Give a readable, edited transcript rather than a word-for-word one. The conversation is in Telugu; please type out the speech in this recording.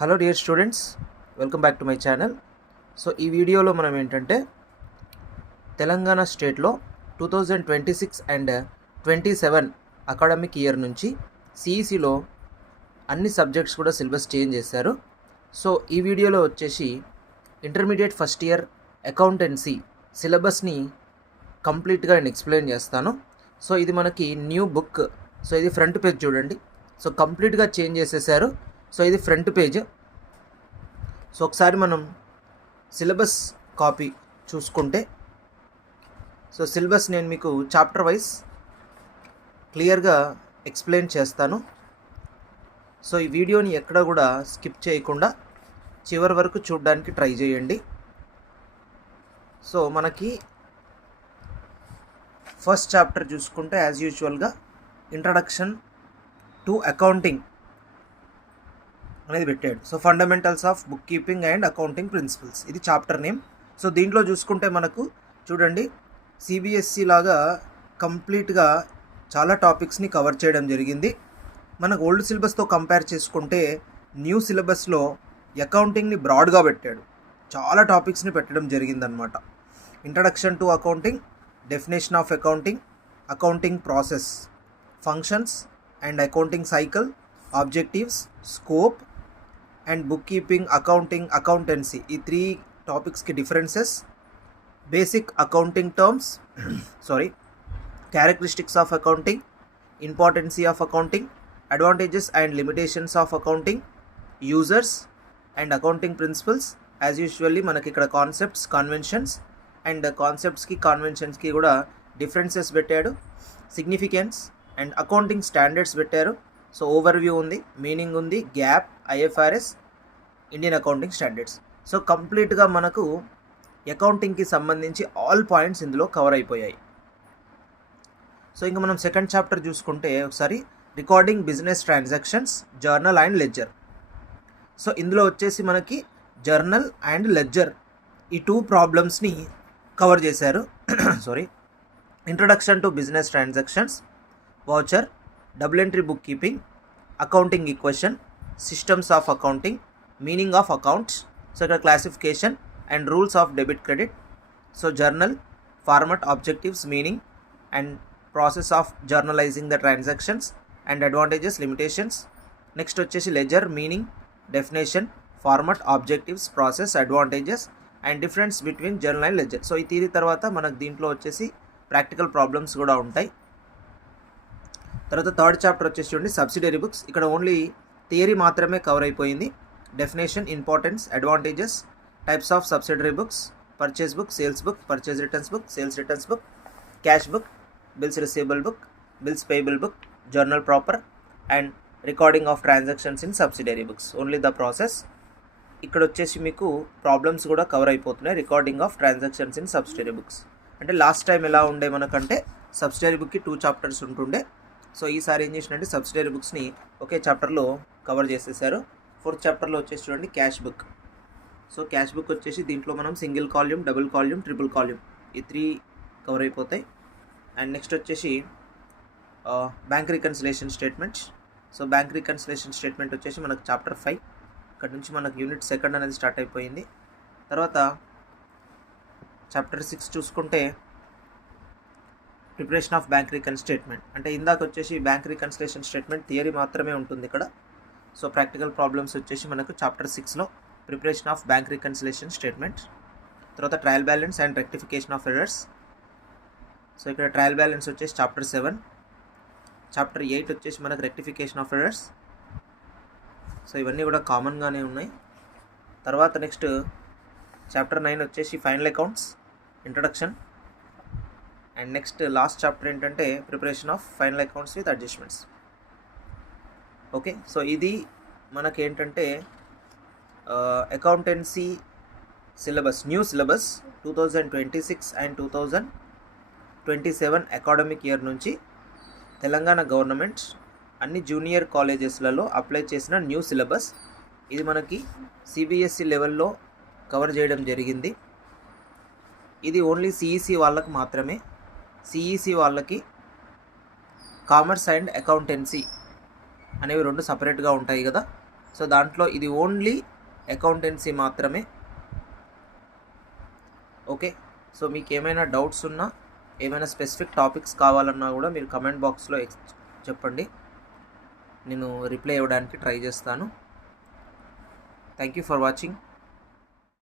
Hello dear students, welcome back to my channel. So ఈ వీడియోలో మనం ఏంటంటే తెలంగాణ స్టేట్లో 2026 అండ్ 27 అకాడమిక్ ఇయర్ నుంచి సిఈసిలో అన్ని సబ్జెక్ట్స్ కూడా సిలబస్ చేంజ్ చేశారు. సో ఈ వీడియోలో వచ్చేసి ఇంటర్మీడియట్ ఫస్ట్ ఇయర్ అకౌంటెన్సీ సిలబస్ని కంప్లీట్గా నేను ఎక్స్ప్లెయిన్ చేస్తాను. సో ఇది మనకి న్యూ బుక్. సో ఇది ఫ్రంట్ పేజ్ చూడండి. సో కంప్లీట్గా చేంజ్ చేసేసారు. సో ఇది ఫ్రంట్ పేజ్. సో ఒకసారి మనం సిలబస్ కాపీ చూసుకుంటే, సో సిలబస్ నేను మీకు చాప్టర్ వైజ్ క్లియర్గా ఎక్స్ప్లెయిన్ చేస్తాను. సో ఈ వీడియోని ఎక్కడ కూడా స్కిప్ చేయకుండా చివరి వరకు చూడడానికి ట్రై చేయండి. సో మనకి ఫస్ట్ చాప్టర్ చూసుకుంటే యాజ్ యూజువల్గా ఇంట్రడక్షన్ టు అకౌంటింగ్ అనేది పెట్టాడు. So fundamentals of book keeping and accounting principles, ఇది చాప్టర్ నేమ్. సో దీంట్లో చూసుకుంటే మనకు చూడండి, సిబిఎస్ఈ లాగా కంప్లీట్గా చాలా టాపిక్స్ని కవర్ చేయడం జరిగింది. మనకు ఓల్డ్ సిలబస్తో కంపేర్ చేసుకుంటే న్యూ సిలబస్లో అకౌంటింగ్ని బ్రాడ్గా పెట్టాడు. చాలా టాపిక్స్ని పెట్టడం జరిగిందనమాట. Introduction to accounting, definition of accounting, accounting process, functions and accounting cycle, objectives, scope and book keeping, accounting, accountancy, ఈ 3 టాపిక్స్కి differences, basic accounting terms characteristics of accounting, importancy of accounting, advantages and limitations of accounting, users and accounting principles. As usually మనకి ఇక్కడ కాన్సెప్ట్స్, కన్వెన్షన్స్ అండ్ కాన్సెప్ట్స్కి కన్వెన్షన్స్కి కూడా డిఫరెన్సెస్ పెట్టాడు. సిగ్నిఫికెన్స్ అండ్ అకౌంటింగ్ స్టాండర్డ్స్ పెట్టారు. సో ఓవర్వ్యూ ఉంది, మీనింగ్ ఉంది, gap, IFRS, Indian accounting standards. So కంప్లీట్గా మనకు అకౌంటింగ్కి సంబంధించి ఆల్ పాయింట్స్ ఇందులో కవర్ అయిపోయాయి. సో ఇంకా మనం సెకండ్ చాప్టర్ చూసుకుంటే ఒకసారి recording business transactions, journal and ledger. So ఇందులో వచ్చేసి మనకి జర్నల్ అండ్ లెడ్జర్ ఈ 2 ప్రాబ్లమ్స్ని కవర్ చేశారు. Introduction to business transactions, voucher, double entry book keeping, accounting equation, systems of accounting, meaning of accounts. So ఇక్కడ classification and rules of debit credit. So journal, format, objectives, meaning and process of journalising the transactions and advantages, limitations. Next వచ్చేసి ledger, meaning, definition, format, objectives, process, advantages and difference between journal and ledger. So ఈ థియరీ తర్వాత మనకు దీంట్లో వచ్చేసి ప్రాక్టికల్ ప్రాబ్లమ్స్ కూడా ఉంటాయి. తర్వాత థర్డ్ చాప్టర్ వచ్చేసి చూడండి సబ్సిడరీ బుక్స్. ఇక్కడ ఓన్లీ థియరీ మాత్రమే కవర్ అయిపోయింది. Definition, importance, advantages, types of subsidiary books, purchase book, sales book, purchase returns book, sales returns book, cash book, bills receivable book, bills payable book, journal proper and recording of transactions in subsidiary books, only the process. ఇక్కడ వచ్చేసి మీకు ప్రాబ్లమ్స్ కూడా కవర్ అయిపోతున్నాయి. Recording of transactions in subsidiary books అంటే లాస్ట్ టైం ఎలా ఉండే మనకంటే సబ్సిడరీ బుక్కి 2 చాప్టర్స్ ఉంటుండే. సో ఈసారి ఏం చేసినట్టే సబ్సిడరీ బుక్స్ని ఒకే చాప్టర్లో కవర్ చేసేసారు. 4th చాప్టర్లో వచ్చేసి చూడండి cash book. So cash book వచ్చేసి దీంట్లో మనం సింగిల్ కాల్యూమ్, డబుల్ కాల్యూమ్, ట్రిపుల్ కాల్యూమ్ ఈ 3 కవర్ అయిపోతాయి. అండ్ నెక్స్ట్ వచ్చేసి bank reconciliation statements. So bank reconciliation statement వచ్చేసి మనకు చాప్టర్ 5. ఇక్కడ నుంచి మనకు యూనిట్ 2 అనేది స్టార్ట్ అయిపోయింది. తర్వాత చాప్టర్ 6 చూసుకుంటే preparation of bank reckon statement. అంటే ఇందాక వచ్చేసి బ్యాంక్ రికన్సిలేషన్ స్టేట్మెంట్ థియరీ మాత్రమే ఉంటుంది ఇక్కడ. సో ప్రాక్టికల్ ప్రాబ్లమ్స్ వచ్చేసి మనకు చాప్టర్ 6లో preparation of bank reconciliation statement. తర్వాత trial balance and rectification of errors. So ఇక్కడ ట్రయల్ బ్యాలెన్స్ వచ్చేసి చాప్టర్ 7. చాప్టర్ 8 వచ్చేసి మనకు రెక్టిఫికేషన్ ఆఫ్ ఎర్రర్స్. సో ఇవన్నీ కూడా కామన్గానే ఉన్నాయి. తర్వాత నెక్స్ట్ చాప్టర్ 9 వచ్చేసి final accounts, introduction. And next last chapter ఏంటంటే preparation of final accounts with adjustments. Okay, so ఇది మనకేంటంటే accountancy syllabus, new syllabus 2026 and 2027 academic year నుంచి తెలంగాణ గవర్నమెంట్ అన్ని జూనియర్ కాలేజెస్లలో అప్లై చేసిన న్యూ సిలబస్. ఇది మనకి సిబిఎస్ఈ లెవెల్లో కవర్ చేయడం జరిగింది. ఇది ఓన్లీ సిఈసి వాళ్ళకి మాత్రమే. సిఈసి వాళ్ళకి కామర్స్ అండ్ అకౌంటెన్సీ అనేవి 2 సపరేట్గా ఉంటాయి కదా. సో దాంట్లో ఇది ఓన్లీ అకౌంటెన్సీ మాత్రమే. ఓకే, సో మీకు ఏమైనా డౌట్స్ ఉన్నా, ఏమైనా స్పెసిఫిక్ టాపిక్స్ కావాలన్నా కూడా మీరు కమెంట్ బాక్స్లో చెప్పండి, నేను రిప్లై ఇవ్వడానికి ట్రై చేస్తాను. Thank you for watching.